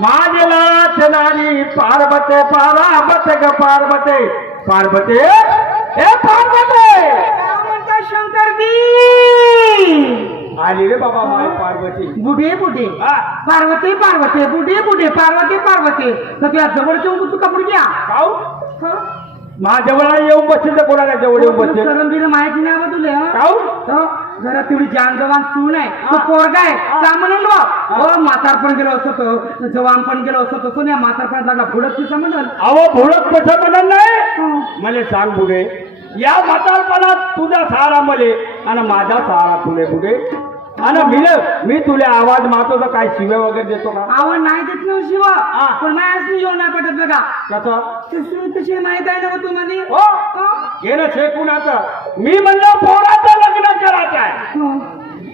माझला चनानी पार्वते पार्वते ग पार्वते पार्वते हे पार्वते म्हणता शंकरजी आली रे बाबा माय पार्वती बुढे बुढे पार्वती पार्वती बुढे बुढे पार्वती पार्वती तर तुला जवळच्या तू कपडे घ्या काऊ माझ्याजवळ येऊन बसतील तर कोणाला जवळ येऊन बसतील करंबीर माहिती नाही बा तुले काऊ जरा तेवढी जान जवान सून आहे तो पोरगा आहे का म्हणेल बा म्हातार पण गेलो असतो तो जवान पण गेलो असतो तो सोन्या म्हातारपणात लागला भुडत तिचा म्हणल अहो भुडक कसं म्हणत नाही मला सांग बुडे या म्हातारपणात तुझा सहारा मले आणि माझा सहारा तुले बुडे आणि मी तुला आवाज मारतो तर काय शिव्या वगैरे देतो का आवाज नाही देत ना शिवा पण माझ्या येऊन नाही पटत बघा कसं कशी माहित आहे ना तुम्हाला हो घे ना शेकून आता मी म्हणलो पोराचं लग्न करायचं आहे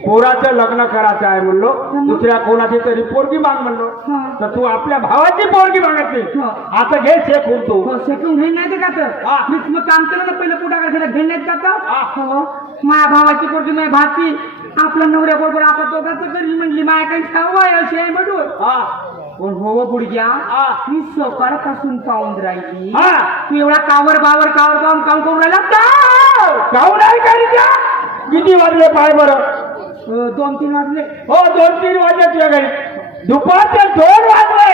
पोराचं लग्न करायचं आहे म्हणलो दुसऱ्या कोणाची तरी पोरगी माग म्हणलो तर तू आपल्या भावाची पोरगी मागत नाही आता घे शेकून तू शेकून घेऊन नाही का तर मी मग काम केलं ना पहिलं पुढा घेऊन नाही का माझ्या भावाची पोरगी माझी भाची आपल्या नवऱ्या बरोबर आपण दोघांचं करी म्हणली माझ्या काही ठाव आहे अशी आहे म्हणून पण हो पुढच्या मी सकाळ पासून पाहून राहिली तू एवढा कावर बावर कावर पाहून काम करून राहिला काहून नाही का किती वाजले पाय बरं 2-3 वाजले हो 2-3 वाजले तुझ्या घरी दुपारचे 2 वाजले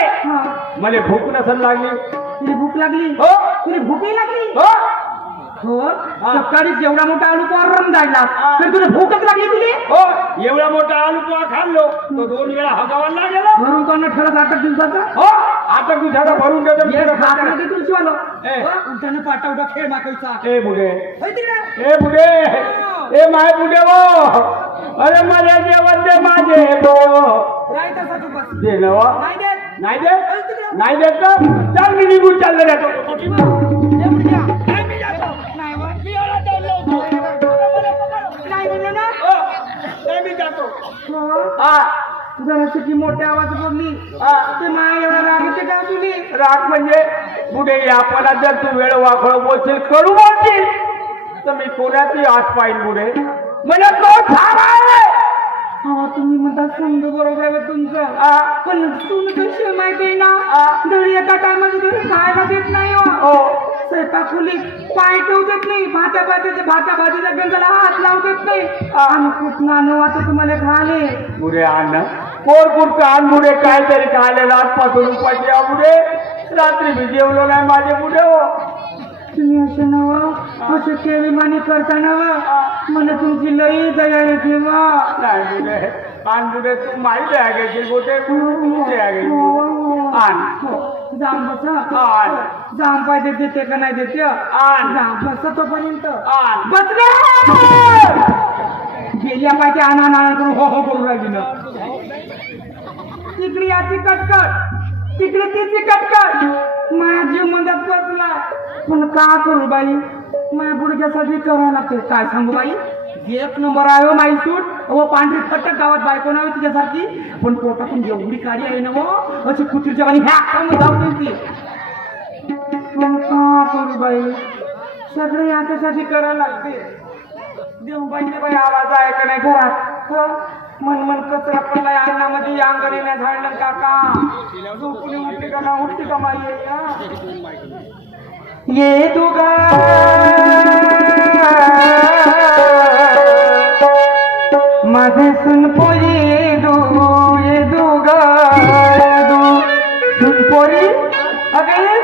मला भूक नसल लागली तुला भूक लागली हो तुला भूकही लागली हो हो सकाळी जेवढा मोठा आलू पोहा रम जायला तर तुला भूकच लागली तुली हो एवढा मोठा आलू पोहा खाल्लो तो 2 वेळा हगावायला लागेला भरून कोण ठरत 8 दिवसाचा हो 8 दिवसाचा भरून देतो तुला शिवालो त्यानं पाठवडा खेळ मागायचा ए बुडे ए बुडे ए माय बुडे वो अरे मला जेवण दे माझे दे नवा नाही देत नाही देत का चाल मी निघून चाललो जातो मी जातो जराशी मोठ्या आवाज बोलली ते माय एवढा राग येते का तुली राग म्हणजे पुढे आपल्याला जर तू वेळ वाकळ बोलशील करू बोलशील तर मी कोणाची आस पाहिल पुढे म्हणजे तो तुम्ही म्हणता समज बरोबर आहे तुमचं पण तुम्ही कशी माहिती आहे ना घरी एका टायमाला खायला देत नाही हो स्वयंपाक खोली पाय ठेवू देत नाही भाज्या भाजीच्या गंजाला हात लावू देत नाही आम्ही खूप नानू आता तुम्हाला खाले पुढे अन्न कोर कुठं आण पुढे काहीतरी खायला रातपासून उपाशी पुढे रात्री मी जेवलो नाही माझे पुढे हो तुम्ही असं नवं असं केली माने करता नवं मला तुमची लई दया येते नाही पुढे आण पुढे तू माहिती आहे घ्यायची गोटे आण जाम बसा जाम पाहिजे देते का नाही देते जाम बस तोपर्यंत बसले गेल्या पाहिजे आणा करून हो करून राहिली ना तिकडे याची कटकट तिकडे तिची कटकट माझ्या जीव मदत बसला पण का करू बाई माझ्या बुडक्यासाठी करावं लागते काय सांगू बाई 1 नंबर आहे माई सूट व पांढरी फटक गावात बायको नावे तुझ्यासारखी पण पोटातून एवढी काळी आहे ना वो अशी कुत्रीच्या बाई ह्या जाऊ ती पण का करू बाई सगळे याच्यासाठी करावं लागते देऊ बाईने बाई आवाज आहे का नाही घरात मन कचरा पडलाय अन्नामध्ये अंगण येण्या झाडलं काका झोपून उठली का ना उठली का माई ये दुगा माझे सुनपोरी ये दुगा सुनपोरी अगं ये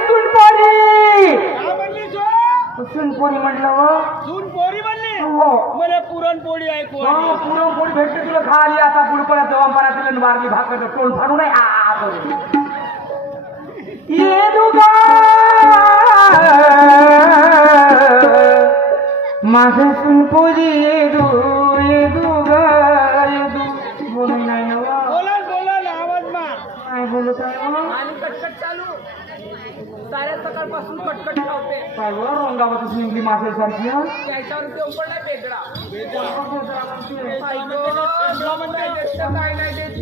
सुनपोरी म्हटलं सुनपोरी म्हणली हो मला पुरणपोळी ऐकू पुरणपोळी भेटते तुला खाली आता पुढपर्यंत जवानपणा तुला मारली भाकर तोंड फाडू नाही ये दुगा माझं सुनपोरी ये दुगा बोलू नाही ना बोला आवाज मार काय बोलत आहे कटकट चालू साऱ्या सकाळपासून कटकट लावते काय रंगावतच निघली मासेसारखी त्याच्यावर ते उघड नाही बेगडा काय नाही देत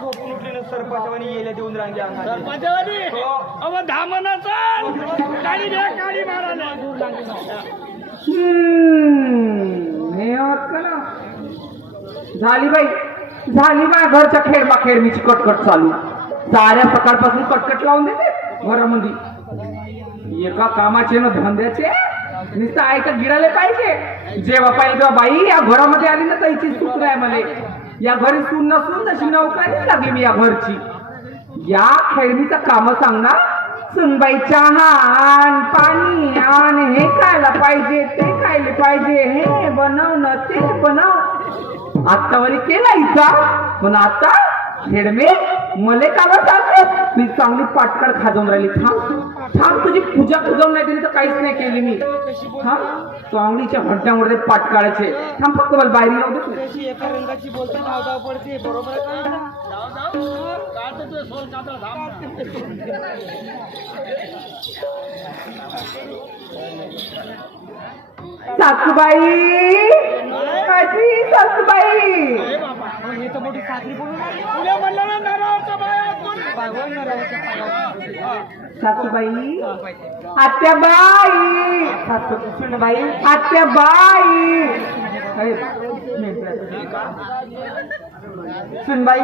झोपून उठलेलं सरपंचवानी येल्या देऊन रांगे सरपंचवानी अव धामनाचा काळी द्या काळी मारायला हे झाली बाई घरच्या खेळमीची कटकट चालू. साऱ्या सकाळपासून कटकट लावून देते घरामध्ये. एका कामाचे ना धंद्याचे नुसतं ऐकत गिरायला पाहिजे. जेव्हा पाहिजे तेव्हा बाई या घरामध्ये आली ना त्याची सूट नाही मला. या घरी सून नसून तशी नौकरीच लागली मी या घरची. या खेळणीचं काम सांगणार सुनबाई चहा आण पाणी आण हे खायला पाहिजे ते खायला पाहिजे हे बनव न ते बनव. आता वरी केला हिचा पण आता खेळमे मले कामा सांगते मी चांगली पाटकड खाजवून राहिली. थांब तुझी पूजा पूजवून नाही दिली तर काहीच नाही केली मी. चांगलीच्या हड्ड्यामध्ये पाटकाळाचे थांब फक्त मला बाहेर येऊ दे. एका रंगाची बोलता धाव पडते बरोबर आहे का? सासूबाई माझी सासूबाई हे तर मोठी साखरी बोलून आली. तुला म्हणलं ना नरावरच्या बाया कोण? बागवान नरावरच्या बाया. सासूबाई आत्याबाई सासूबाई आत्याबाई सुनबाई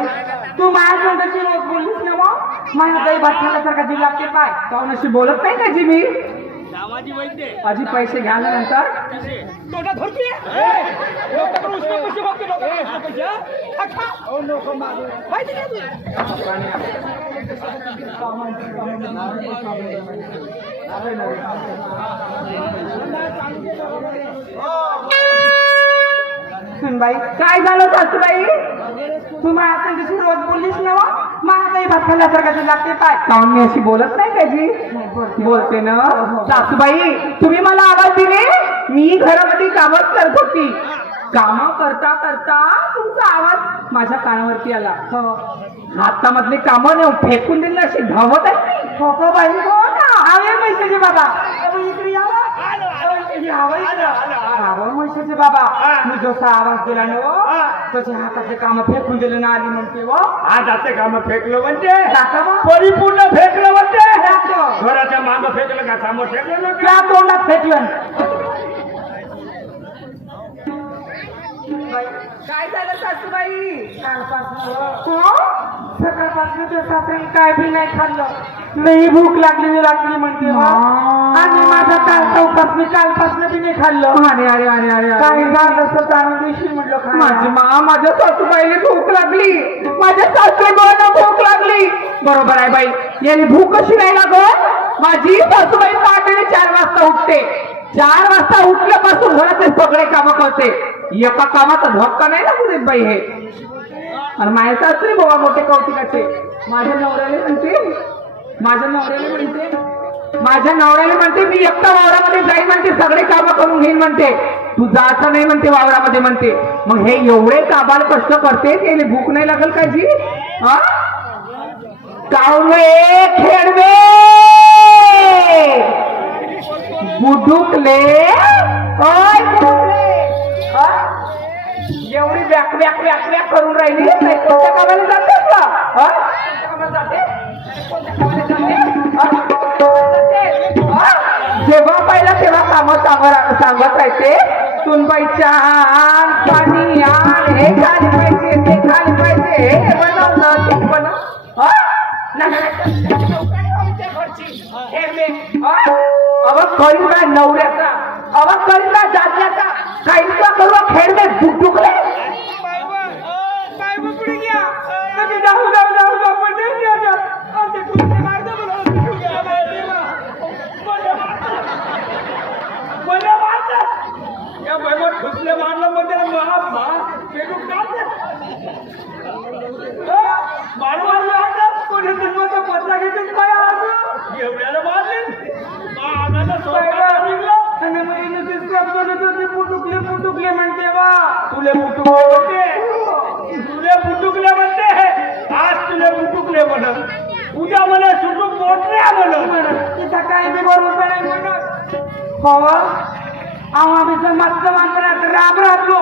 तू माझ्या तोंडाची रोज बोललीस ना मग माझ्या काही भाषणासारखा जीव लागते काय काऊन अशी बोलत नाही का जी मी दावाजी वैद्य आधी पैसे घ्या ना नंतर तोंडात धरती लोकांकडून उसने पैसे बघते लोकांकडून पैसे हो नको मागू माहिती नाही तुला सुनबाई काय झालं सासूबाई तू माझ्या संगीची रोज बोललीस ना मला काही भात खाल्ल्यासारखा जीव लागते काय काऊन मी अशी बोलत नाही का जी बोलते ना सासूबाई तुम्ही मला आवाज दिले मी घरामध्ये कामच करत होती. काम करता करता तुमचा आवाज माझ्या कानावरती आला. हातामधले काम नाही फेकून दिले अशी धावत आहे. हो बाई हो ना हवे पैशाचे बाबा इकडे यावं म्हैशाचे बाबा मी जसा आवाज दिला ना तसे हाताचे काम फेकून दिले ना आली म्हणते व हाताचे काम फेकलं म्हणते जाता मग परिपूर्ण फेकलं म्हणते जातं. घराच्या मागं फेकलं का समोर फेकलं ना त्या तोंडात फेकलं. काय झालं सासूबाई सकाळपासून ते सासरी काय बी नाही खाल्लं नाही भूक लागली म्हणते आणि माझा काल चौकात मी कालपासून बी नाही खाल्लं. अरे अरे अरे अरे काय झालं असं जाणून देशील म्हटलं माझी माझ्या सासूबाईला भूक लागली माझ्या सासूबाईला भूक लागली. बरोबर आहे बाई याने भूक कशी नाही लागत. माझी सासूबाई पहाटे 4 वाजता उठते. 4 वाजता उठल्यापासून घरातले सगळे काम करते. एका कामाचा धक्का नाही लागू देत बाई हे. आणि माझ्या सासरी बाबा मोठे कौतिकाचे माझ्या नवऱ्याला म्हणते मी एकटा वावरामध्ये जाईन म्हणते सगळे काम करून घेईन म्हणते तू जायचं नाही म्हणते वावरामध्ये म्हणते. मग हे एवढे काबाल कष्ट करते त्याला भूक नाही लागल का जी कावळे खेळवे बुडुकले एवढी व्याक व्याक व्याक व्याक करून राहिली कोणत्या कामाला जाते जेव्हा पाहिला तेव्हा काम सांगत राहते सुनबाईच्या आण पाणी आण हे खाली पाहिजे ते खाली पाहिजे हे बनव ना ते बनव अवक करीन का नवऱ्याचा अवक करीन का जात्याचा काही का करू खेळ दे दुखले खुसले मारलं म्हणजे कोणी जन्माचा बदला घेतच काय आज एवढ्याला मारले पुटुकले म्हणते वा तुले पुटुकले म्हणते आज तुले पुटुकले म्हणत उद्या मला सुटूक मोठल्या म्हणत तिथं काय बी बरोबर नाही म्हणत हो आम्ही मस्त माणसात राब राहतो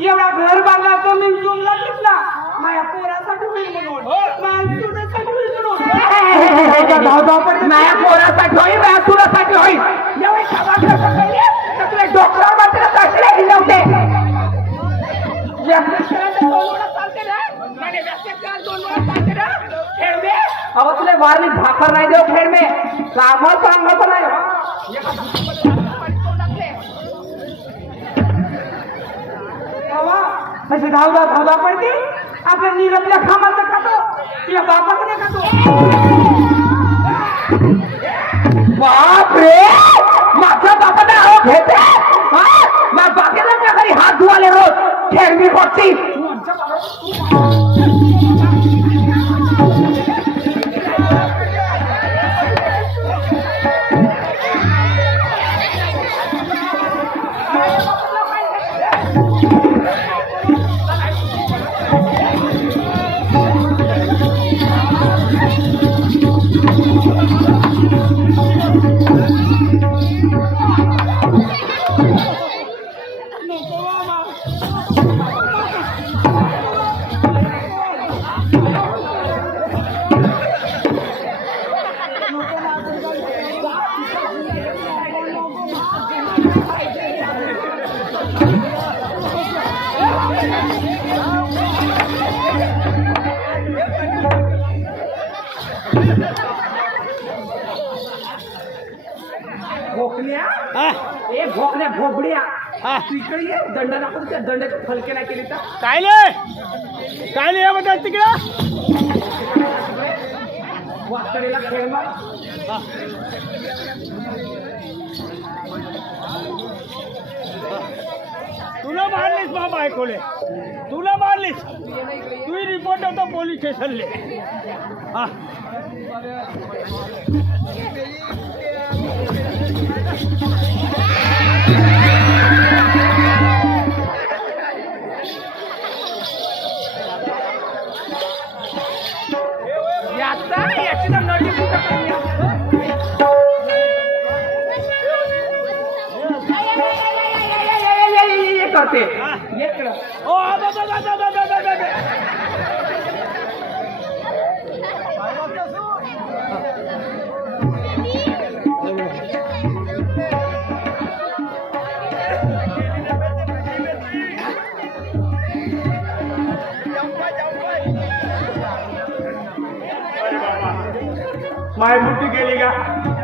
एवढा घर बांधला तो मी जुमला घेतला माझ्या पोरासाठी होईल म्हणून माझ्या तुझ्यासाठी होईल म्हणून माझ्या पोरासाठी होईल माझ्या तुझ्यासाठी होईल एवढे तुला डोक्यावर मात्र कसले नव्हते अहो तुला वारली भाकर नाही देऊ खेळ मे काम सांगत नाही असे धावधा पडते आपल्या निरपल्या खामाचं खातो तुझ्या बापाचं नाही खातो बाप रे माझ्या बापाने आहो घेते माझ्या बापाला त्या घरी हात धुवाले रोज खेळवी होती भोकल्या ए भोकल्या भोबड्या तू इकडे ये दंड दाखवून त्या दंडाचे फलके नाही केली तर काय नाही हे म्हणतात तिकडं वाकडेला खेळ मार तुला मारलीस बाबा ऐकवले तुला मारलीस तू रिपोर्ट होता पोलीस स्टेशनले हा याची तर नटी करते ओ माय बुद्धी गेली का